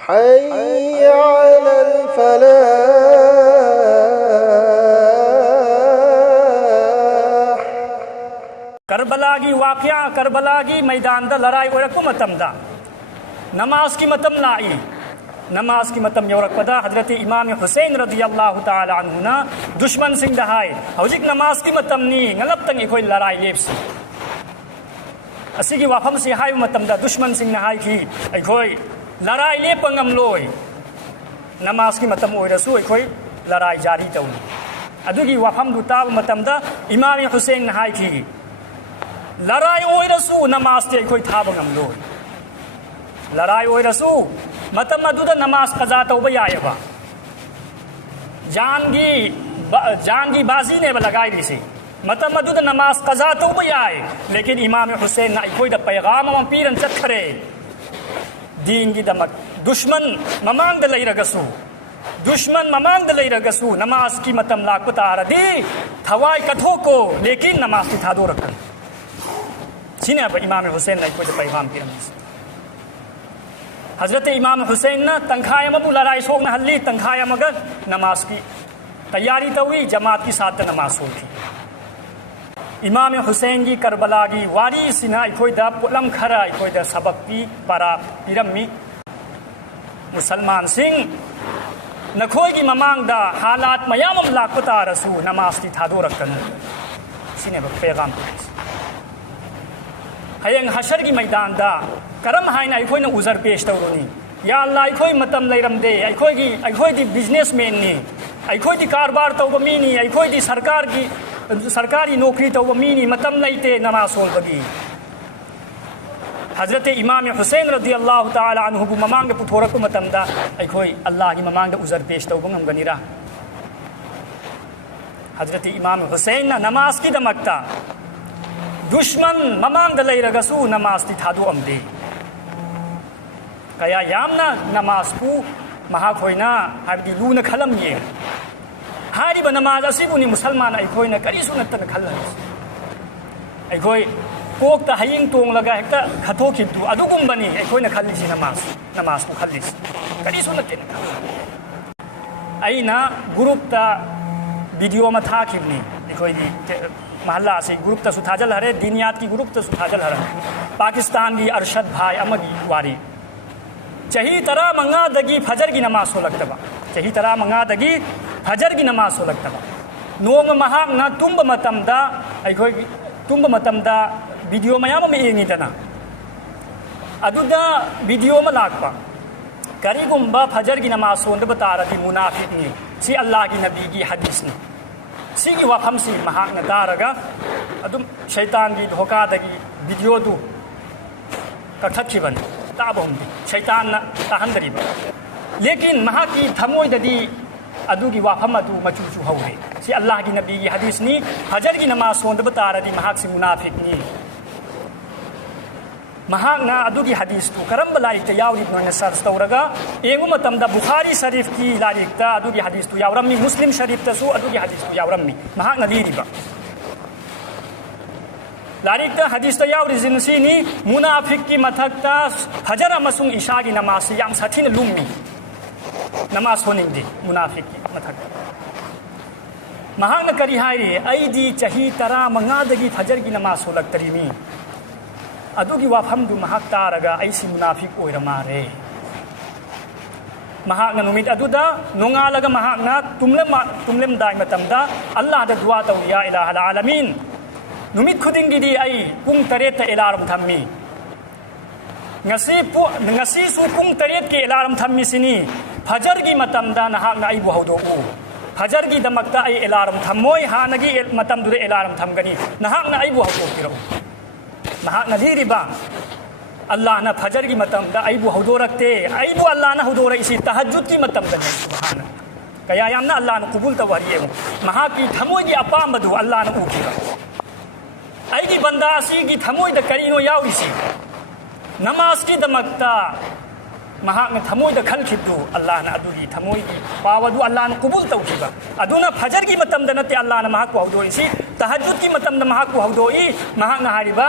حي على الفلاح کربلاگی واقعہ کربلاگی میدان دا لڑائی اورکو متم دا نماز کی متم لائی نماز کی متم یورک پدا حضرت امام حسین رضی اللہ تعالی عنہ نا دشمن سنگ دہائی ہوجک نماز کی متم نی غلط تنگی کوئی لڑائی لیپ سی اسی کی وافم سی ہائی متم دا دشمن سنگ نہائی کی کوئی لڑائی لیپ انگم لوئی نماز کی متم ہوئی رسو کوئی لڑائی جاری تو ادو کی وافم دو تاب متم دا امام حسین نہائی کی لڑائی ہوئی رسو نماز تے کوئی تھا بنگم لوئی لڑائی ہوئی رسو متم ادو نماز قضا تو آئے با جان کی بازی نے لگائی دی سی متم ادو نماز قضا تو آئے لیکن امام حسین نہ کوئی دا پیغام ہم پیرن چکھرے دین کی دمک دشمن ممانگ دلائی رگسو دشمن ممانگ دلائی رگسو نماز کی متم لاک پتا ردی تھوائی کتھو کو لیکن نماز کی تھا دو رکھن سینے اب امام حسین نہ کوئی دا پیغام پیرن حضرت امام حسین نہ تنخواہ مبو لڑائی سوگ نہ حلی تنخواہ مگر نماز کی تیاری تو ہوئی جماعت کی ساتھ نماز ہو تھی امام حسین کی کربلا کی واری سنا کوئی دا پلم کھرا کوئی دا سبق کی پارا پیرمی مسلمان سنگھ نکھوئی کی ممانگ دا حالات میام املاک پتا رسو نماز کی تھا دو رکھن سینے پیغام ہینگ حشر کی میدان دا کرم ہائن ایکوئی نا عذر پیش تورونی یا اللہ ایکوئی متم لیرم دے ایکوئی دی بزنس مین نی ایکوئی دی کاربار تو مینی ایکوئی دی سرکاری نوکری تو مینی متم لیتے نماز ہول بگی حضرت امام حسین رضی اللہ تعالی عنہ بو ممانگ پتھورکو متم دا ایکوئی اللہ کی ممانگ عذر پیش تو گم گنی را حضرت امام حسین نا نماز کی دمکتا دشمن ممانگ دلائی رگسو نماز تی تھا دو ام دے کیا یامنا نماز کو مہا کوئی نا حبدی لون کھلم یہ ہاری با نماز اسیبونی مسلمان ای کوئی نا کری سنتن کھلن ای کوئی کوک تا حیین تونگ لگا ایک تا کھتو کھتو ادو گم بنی ای کوئی نا کھلی سی نماز کو کھلی سی کری سنتن ای نا گروپ تا ویڈیو میں تھا کھبنی ای کوئی دی محلہ سے گروپ تا ستھاجل ہرے دینیات کی گروپ تا ستھاجل ہرے پاکستان کی ارشد بھائی امگی واری چہی طرح منگا دگی فجر کی نماز ہو لگتا با چہی طرح منگا دگی فجر کی نماز ہو لگتا با نوم مہاں نا تمب متم دا ویڈیو میام میں اینی دنا ادو دا ویڈیو میں لاک با کری گمبا فجر کی نماز ہوند بتا رہی منافق نی سی اللہ کی نبی کی حدیث نی سی کی وقت ہم سی مہاں نا دارگا ادو شیطان کی دھوکا دگی ویڈیو دو کٹھت کی بند تابہم دی شیطان نا تہندری با لیکن مہا کی تھموئی ددی ادو کی وافم ادو مچوچو ہو گئی سی اللہ کی نبی کی حدیث نی فجر کی نماز ہوند بتا رہی مہا سی منافق نی مہا نا ادو کی حدیث تو کرم بلائی تیاوری بنوین سرس تورگا ایگو متم دا بخاری شریف کی لاریک تا ادو کی حدیث تو یاورمی مسلم شریف تا سو ادو کی حدیث تو یاورمی مہا نا دیری با لاریک تا حدیث تا یاوری زنسی نی منافق کی متھک تا فجر امسنگ عشاء کی نماز سے یام ساتھین لومی نماز ہونگ دی منافق کی متھک مہا نا کری ہائی ای دی چہی طرح منگا دگی فجر کی نماز ہو لگ تریمی ادو کی وافم دو مہاک تارگا ایسی منافق اوئی رمارے مہاک نا نمید ادو دا نونگا لگا مہاک نا تملم دائی متم دا اللہ دا دعا تو یا الہ العالمین نمید خودنگی دی ای پونگ تریت تا alarm تھمی ngasi su pung tariet ke alarm thammi sini fajar gi matam da nahak na ai bu haudo u fajar gi damak da ai alarm thammoi hanagi matam du alarm thamgani nahak na ai bu haudo kiro nahak na diri ba Allah na fajar gi matam da ai bu haudo rakte ai bu Allah na haudo rai isi tahajjud ki matam da subhana kaya yam na Allah na qabul tawariye maha ki thamoi gi apam du Allah na u kira ai gi banda si gi thamoi da karino yaw isi نماز کی دمکتا ꯃꯍꯥꯛꯅ ꯊꯃꯣꯏꯗ ꯈꯟꯈꯤꯕꯗꯨ ꯑꯜꯂꯥꯍꯅ ꯑꯗꯨꯒꯤ ꯊꯃꯣꯏꯒꯤ ꯄꯥꯎ ꯑꯗꯨ ꯑꯜꯂꯥꯍꯅ ꯀꯕꯨꯜ ꯇꯧꯈꯤꯕ ꯑꯗꯨꯅ ꯐꯖꯔꯒꯤ ꯃꯇꯝꯗ ꯅꯠꯇꯦ ꯑꯜꯂꯥꯍꯅ ꯃꯍꯥꯛꯄꯨ ꯍꯧꯗꯣꯛꯏꯁꯤ ꯇꯍꯖꯨꯗꯀꯤ ꯃꯇꯝꯗ ꯃꯍꯥꯛꯄꯨ ꯍꯧꯗꯣꯛꯏ ꯃꯍꯥꯛꯅ ꯍꯥꯏꯔꯤꯕ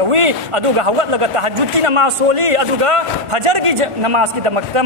ꯇꯧꯏ ꯑꯗꯨꯒ ꯍꯧꯒꯠꯂꯒ ꯇꯍꯖꯨꯗꯀꯤ ꯅꯃꯥꯖ ꯁꯣꯜꯂꯤ ꯑꯗꯨꯒ ꯐꯖꯔꯒꯤ ꯅꯃꯥꯖꯀꯤꯗꯃꯛꯇ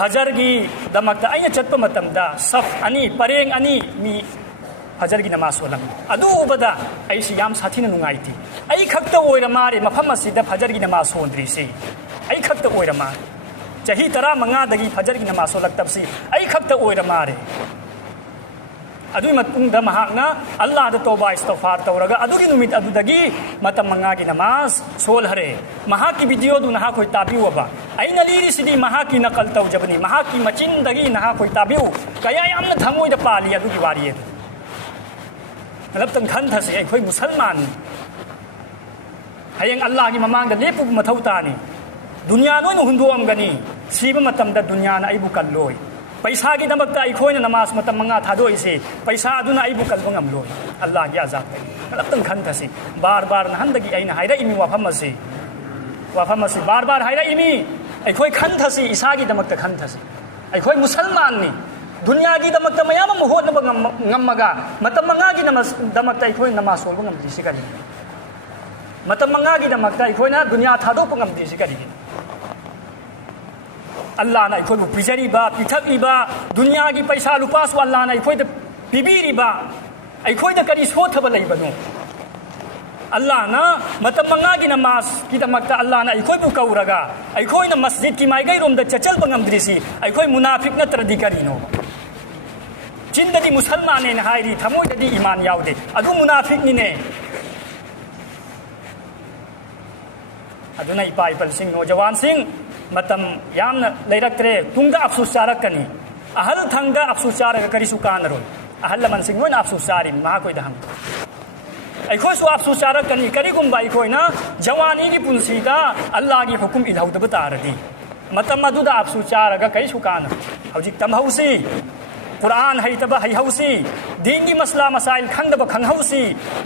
ꯐꯖꯔꯒꯤꯗꯃꯛꯇ ꯑꯩꯅ ꯆꯠꯄ ꯃꯇꯝꯗ ꯁꯐ ꯑꯅꯤ ꯄꯔꯦꯡ ꯑꯅꯤ ꯃꯤ ꯐꯖꯔꯒꯤ ꯅꯃꯥꯖ ꯁꯣꯜꯂꯝꯃꯤ ꯑꯗꯨ ꯎꯕꯗ ꯑꯩꯁꯤ ꯌꯥꯝ ꯁꯥꯊꯤꯅ ꯅꯨꯡꯉꯥꯏꯇꯦ ꯑꯩ ꯈꯛꯇ ꯑꯣꯏꯔ ꯃꯥꯔꯦ ꯃꯐꯝ ꯑꯁꯤꯗ ꯐꯖꯔꯒꯤ ꯅꯃꯥꯖ ꯁꯣꯟꯗ꯭ꯔꯤꯁꯤ ꯑꯩ ꯈꯛꯇ ꯑꯣꯏꯔ ꯃꯥꯔꯦ ꯆꯍꯤ 15 ꯐꯖꯔꯒꯤ ꯅꯃꯥꯖ ꯁꯣꯜꯂꯛꯇꯕꯁꯤ ꯑꯩ ꯈꯛꯇ ꯑꯣꯏꯔ ꯃꯥꯔꯦ ꯑꯗꯨꯒꯤ ꯃꯇꯨꯡꯗ ꯃꯍꯥꯛꯅ ꯑꯜꯂꯥꯍꯗ ꯇꯧꯕꯥ ꯏꯁꯇꯤꯒꯐꯥꯔ ꯇꯧꯔꯒ ꯑꯗꯨꯒꯤ ꯅꯨꯃꯤꯠ ꯑꯗꯨꯗꯒꯤ ꯃꯇꯝ 5ꯒꯤ ꯅꯃꯥꯖ ꯁꯣꯜꯍꯔꯦ ꯃꯍꯥꯛꯀꯤ ꯚꯤꯗꯤꯑꯣꯗꯨ ꯅꯍꯥꯛꯈꯣꯏ ꯇꯥꯕꯤꯌꯨꯕ ꯑꯩꯅ ꯂꯤꯔꯤꯁꯤꯗꯤ ꯃꯍꯥꯛꯀꯤ ꯅꯀꯜ ꯇꯧꯖꯕꯅꯤ ꯃꯍꯥꯛꯀꯤ ꯃꯆꯤꯟꯗꯒꯤ ꯅꯍꯥꯛꯈꯣꯏ ꯇꯥꯕꯤꯌꯨ ꯀꯌꯥ ꯌꯥꯝꯅ ꯊꯃꯣꯏꯗ ꯄꯥꯜꯂꯤ ꯑꯗꯨꯒꯤ ꯋꯥꯔꯤ ꯑꯗꯨ ꯉꯂꯞꯇꯪ ꯈꯟꯊꯁꯤ ꯑꯩꯈꯣꯏ ꯃꯨꯁꯜꯃꯥꯟꯅꯤ ꯍꯌꯦꯡ ꯑꯜꯂꯥꯍꯒꯤ ꯃꯃꯥꯡꯗ ꯂꯦꯞꯄꯨꯕ ꯃꯊꯧ ꯇꯥꯅꯤ ꯗꯨꯅꯤꯌꯥ ꯂꯣꯏꯅ ꯍꯨꯟꯗꯣꯛꯑꯝꯒꯅꯤ ꯁꯤꯕ ꯃꯇꯝꯗ ꯗꯨꯅꯤꯌꯥꯅ ꯑꯩꯕꯨ ꯀꯜꯂꯣꯏ ꯄꯩꯁꯥꯒꯤꯗꯃꯛꯇ ꯑꯩꯈꯣꯏꯅ ꯅꯃꯥꯖ ꯃꯇꯝ 5 ꯊꯥꯗꯣꯛꯏꯁꯤ ꯄꯩꯁꯥ ꯑꯗꯨꯅ ꯑꯩꯕꯨ ꯀꯜꯕ ꯉꯝꯂꯣꯏ ꯑꯜꯂꯥꯍꯒꯤ ꯑꯖꯥꯕꯇꯒꯤ ꯉꯂꯞꯇꯪ ꯈꯟꯊꯁꯤ ꯕꯥꯔ ꯅꯍꯥꯟꯗꯒꯤ ꯑꯩꯅ ꯍꯥꯏꯔꯛꯏꯃꯤ ꯋꯥꯐꯝ ꯑꯁꯤ ꯕꯥꯔ ꯍꯥꯏꯔꯛꯏꯃꯤ ꯑꯩꯈꯣꯏ ꯈꯟꯊꯁꯤ ꯏꯁꯥꯒꯤꯗꯃꯛꯇ ꯈꯟꯊꯁꯤ ꯑꯩꯈꯣꯏ ꯃꯨꯁꯜꯃꯥꯟꯅꯤ ꯗꯨꯅꯤꯌꯥꯒꯤꯗꯃꯛꯇ ꯃꯌꯥꯝ ꯑꯃ ꯍꯣꯠꯅꯕ ꯉꯝꯃꯒ ꯃꯇꯝ 5ꯒꯤꯗꯃꯛꯇ ꯑꯩꯈꯣꯏ ꯅꯃꯥꯖ ꯁꯣꯜꯕ ꯉꯝꯗ꯭ꯔꯤꯁꯤ ꯀꯔꯤꯒꯤꯅꯣ ꯃꯇꯝ 5ꯒꯤꯗꯃꯛꯇ ꯑꯩꯈꯣꯏꯅ ꯗꯨꯅꯤꯌꯥ ꯊꯥꯗꯣꯛꯄ ꯉꯝꯗ꯭ꯔꯤꯁꯤ ꯀꯔꯤꯒꯤꯅꯣ ꯑꯜꯂꯥꯍꯅ ꯑꯩꯈꯣꯏꯕꯨ ꯄꯤꯖꯔꯤꯕ ꯄꯤꯊꯛꯂꯤꯕ ꯗꯨꯅꯤꯌꯥꯒꯤ ꯄꯩꯁꯥ ꯂꯨꯄꯥꯁꯨ ꯑꯜꯂꯥꯍꯅ ꯑꯩꯈꯣꯏꯗ ꯄꯤꯕꯤꯔꯤꯕ ꯑꯩꯈꯣꯏꯗ ꯀꯔꯤ ꯁꯣꯠꯊꯕ ꯂꯩꯕꯅꯣ ꯑꯜꯂꯥꯍꯅ ꯃꯇꯝ 5ꯒꯤ ꯅꯃꯥꯖꯀꯤꯗꯃꯛꯇ ꯑꯜꯂꯥꯍꯅ ꯑꯩꯈꯣꯏꯕꯨ ꯀꯧꯔꯒ ꯑꯩꯈꯣꯏꯅ ꯃꯁꯖꯤꯗꯀꯤ ꯃꯥꯏꯀꯩꯔꯣꯝꯗ ꯆꯠꯆꯜꯕ ꯉꯝꯗ꯭ꯔꯤꯁꯤ ꯑꯩꯈꯣꯏ ꯃꯨꯅꯥꯐꯤꯛ ꯅꯠꯇ꯭ꯔꯗꯤ ꯀꯔꯤꯅꯣ ꯆꯤꯟꯗꯗꯤ ꯃꯨꯁꯜꯃꯥꯟꯅꯦꯅ ꯍꯥꯏꯔꯤ ꯊꯃꯣꯏꯗꯗꯤ ꯏꯃꯥꯟ ꯌꯥꯎꯗꯦ ꯑꯗꯨ ꯃꯨꯅꯥꯐꯤꯛꯅꯤꯅꯦ ꯑꯗꯨꯅ ꯏꯄꯥ ꯏꯄꯜꯁꯤꯡ ꯅꯣꯖꯋꯥꯟꯁꯤꯡ ꯃꯇꯝ ꯌꯥꯝꯅ ꯂꯩꯔꯛꯇ꯭ꯔꯦ ꯇꯨꯡꯗ ꯑꯐꯁꯨꯁ ꯆꯥꯔꯛꯀꯅꯤ ꯑꯍꯜ ꯊꯪꯗ ꯑꯐꯁꯨꯁ ꯆꯥꯔꯒ ꯀꯔꯤꯁꯨ ꯀꯥꯟꯅꯔꯣꯏ ꯑꯍꯜ ꯂꯃꯟꯁꯤꯡ ꯂꯣꯏꯅ ꯑꯐꯁꯨꯁ ꯆꯥꯔꯤ ꯃꯍꯥꯛꯈꯣꯏꯗ ꯍꯪꯉꯨ ꯑꯩꯈꯣꯏꯁꯨ ꯑꯐꯁꯨꯁ ꯆꯥꯔꯛꯀꯅꯤ ꯀꯔꯤꯒꯨꯝꯕ ꯑꯩꯈꯣꯏꯅ ꯖꯋꯥꯅꯤꯒꯤ ꯄꯨꯟꯁꯤꯗ ꯑꯜꯂꯥꯍꯒꯤ ꯍꯨꯀꯨꯝ ꯏꯜꯍꯧꯗꯕ ꯇꯥꯔꯗꯤ ꯃꯇꯝ ꯑꯗꯨꯗ ꯑꯐꯁꯨꯁ ꯆꯥꯔꯒ ꯀꯔꯤꯁꯨ ꯀꯥꯟꯅꯔꯣꯏ ꯍꯧꯖꯤꯛ ꯇꯝꯍꯧꯁꯤ ꯀꯨꯔꯥꯟ ꯍꯩꯇꯕ ꯍꯩꯍꯧꯁꯤ ꯗꯤꯟꯒꯤ ꯃꯁꯂꯥ ꯃꯁꯥꯏꯜ ꯈꯪꯗꯕ ꯈꯪꯍꯧꯁꯤ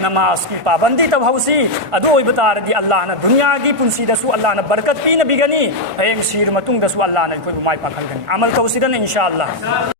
ꯅꯃꯥꯖꯀꯤ ꯄꯥꯕꯟꯗꯤ ꯇꯧꯍꯧꯁꯤ ꯑꯗꯨ ꯑꯣꯏꯕ ꯇꯥꯔꯗꯤ ꯑꯜꯂꯥꯍꯅ ꯗꯨꯅꯤꯌꯥꯒꯤ ꯄꯨꯟꯁꯤꯗꯁꯨ ꯑꯜꯂꯥꯍꯅ ꯕꯔꯀꯠ ꯄꯤꯅꯕꯤꯒꯅꯤ ꯍꯌꯦꯡ ꯁꯤꯔ ꯃꯇꯨꯡꯗꯁꯨ ꯑꯜꯂꯥꯍꯅ ꯑꯩꯈꯣꯏꯕꯨ ꯃꯥꯏ ꯄꯥꯛꯍꯟꯒꯅꯤ ꯑꯃꯜ ꯇꯧꯁꯤꯗꯅ ꯏꯟꯁꯥ ꯑꯜꯂꯥꯍ